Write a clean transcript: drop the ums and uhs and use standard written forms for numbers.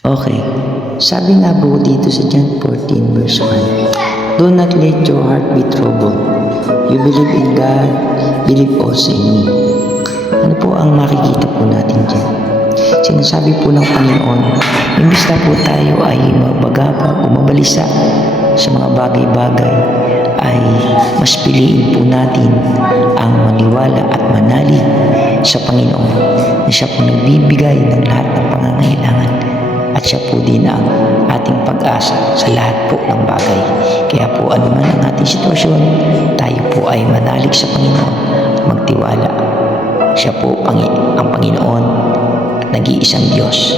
Okay, sabi nga po dito sa John 14 verse 1, "Do not let your heart be troubled. You believe in God, believe also in me." Ano po ang makikita po natin dyan? Sinasabi po ng Panginoon, imbis na po tayo ay mabagabag o mabalisa sa mga bagay-bagay, ay mas piliin po natin ang maniwala at manalig sa Panginoon na siya po nagbibigay ng lahat ng pangangailangan at siya po din ang ating pag-asa sa lahat po ng bagay. Kaya po anuman ang ating sitwasyon, tayo po ay manalig sa Panginoon at magtiwala. Siya po ang Panginoon at nag-iisang Diyos.